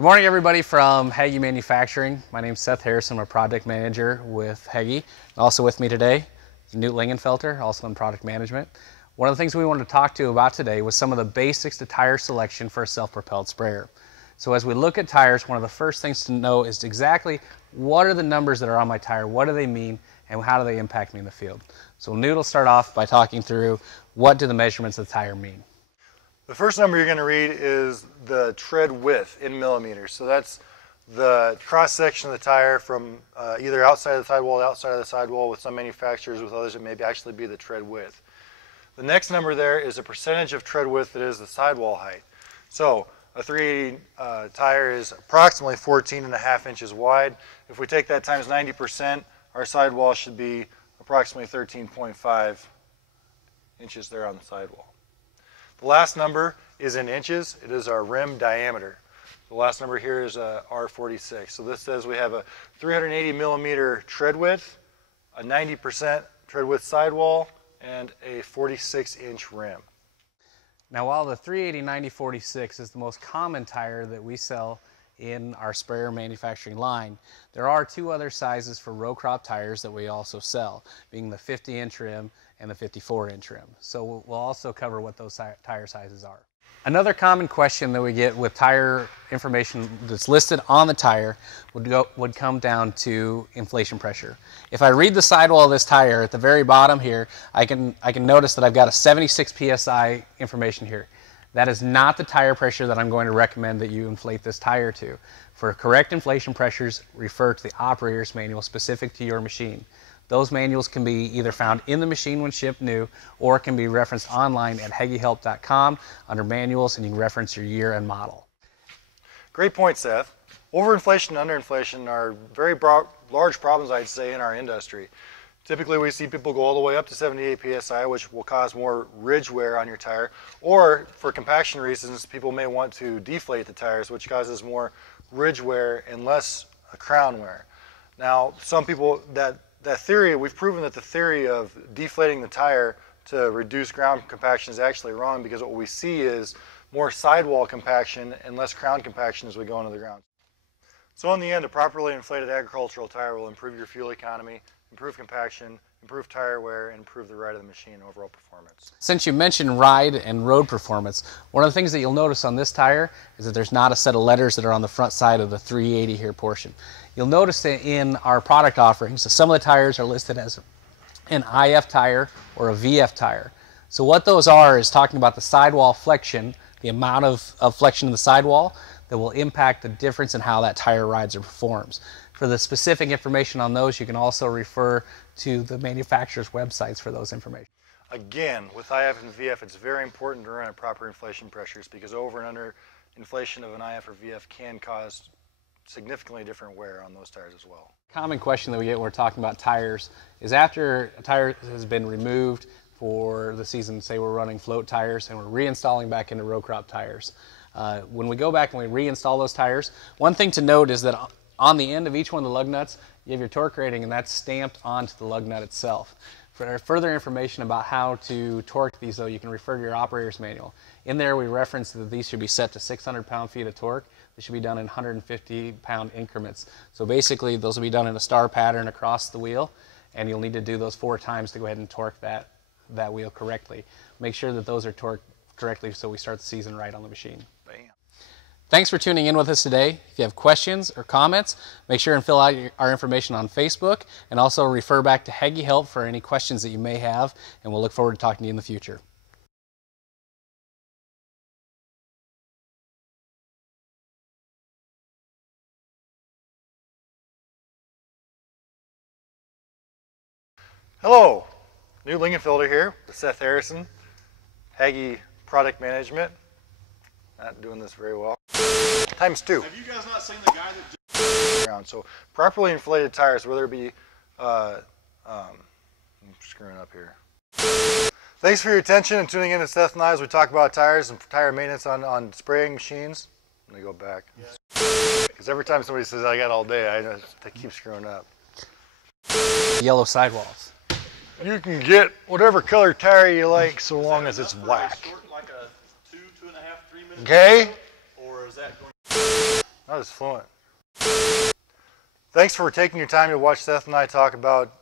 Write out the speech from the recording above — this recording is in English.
Good morning, everybody from Hagie Manufacturing. My name is Seth Harrison. I'm a product manager with Hagie. Also with me today is Newt Lingenfelter, also in product management. One of the things we wanted to talk to you about today was some of the basics to tire selection for a self-propelled sprayer. So as we look at tires, one of the first things to know is exactly what are the numbers that are on my tire, what do they mean, and how do they impact me in the field. So Newt will start off by talking through what do the measurements of the tire mean. The first number you're going to read is the tread width in millimeters. So that's the cross section of the tire from either outside of the sidewall to outside of the sidewall. With some manufacturers, with others it may actually be the tread width. The next number there is a percentage of tread width that is the sidewall height. So a 380 tire is approximately 14.5 inches wide. If we take that times 90%, our sidewall should be approximately 13.5 inches there on the sidewall. The last number is in inches. It is our rim diameter. The last number here is R46. So this says we have a 380 millimeter tread width, a 90% tread width sidewall, and a 46-inch rim. Now, while the 380/90/46 is the most common tire that we sell in our sprayer manufacturing line, there are two other sizes for row crop tires that we also sell, being the 50-inch rim and the 54-inch rim. So we'll also cover what those tire sizes are. Another common question that we get with tire information that's listed on the tire would come down to inflation pressure. If I read the sidewall of this tire at the very bottom here, I can notice that I've got a 76 psi information here. That is not the tire pressure that I'm going to recommend that you inflate this tire to. For correct inflation pressures, refer to the operator's manual specific to your machine. Those manuals can be either found in the machine when shipped new, or can be referenced online at HagieHelp.com under manuals, and you can reference your year and model. Great point, Seth. Overinflation and underinflation are very large problems, I'd say, in our industry. Typically, we see people go all the way up to 78 psi, which will cause more ridge wear on your tire. Or, for compaction reasons, people may want to deflate the tires, which causes more ridge wear and less crown wear. Now, some people, that theory, we've proven that the theory of deflating the tire to reduce ground compaction is actually wrong, because what we see is more sidewall compaction and less crown compaction as we go into the ground. So in the end, a properly inflated agricultural tire will improve your fuel economy, improve compaction, improve tire wear, and improve the ride of the machine and overall performance. Since you mentioned ride and road performance, one of the things that you'll notice on this tire is that there's not a set of letters that are on the front side of the 380 here portion. You'll notice that in our product offerings, some of the tires are listed as an IF tire or a VF tire. So what those are is talking about the sidewall flexion, the amount of flexion in the sidewall that will impact the difference in how that tire rides or performs. For the specific information on those, you can also refer to the manufacturer's websites for those information. Again, with IF and VF, it's very important to run at proper inflation pressures, because over and under inflation of an IF or VF can cause significantly different wear on those tires as well. Common question that we get when we're talking about tires is, after a tire has been removed for the season, say we're running float tires and we're reinstalling back into row crop tires. When we go back and we reinstall those tires, one thing to note is that on the end of each one of the lug nuts, you have your torque rating, and that's stamped onto the lug nut itself. For further information about how to torque these, though, you can refer to your operator's manual. In there, we reference that these should be set to 600 pound-feet of torque. They should be done in 150 pound increments. So basically, those will be done in a star pattern across the wheel, and you'll need to do those 4 times to go ahead and torque that wheel correctly. Make sure that those are torqued correctly so we start the season right on the machine. Bam. Thanks for tuning in with us today. If you have questions or comments, make sure and fill out our information on Facebook, and also refer back to Hagie Help for any questions that you may have, and we'll look forward to talking to you in the future. Hello, Newt Lingenfelter here with Seth Harrison, Hagie Product Management. Not doing this very well. Times 2. Have you guys not seen the guy that Around. So properly inflated tires, whether it be, I'm screwing up here. Thanks for your attention and tuning in to Seth and I as we talk about tires and tire maintenance on spraying machines. Let me go back. Because every time somebody says I got all day, they keep screwing up. Yellow sidewalls. You can get whatever color tire you like so long as it's black. Like a 2.5, 3 minute Okay? Or is that going That was fluent. Thanks for taking your time to watch Seth and I talk about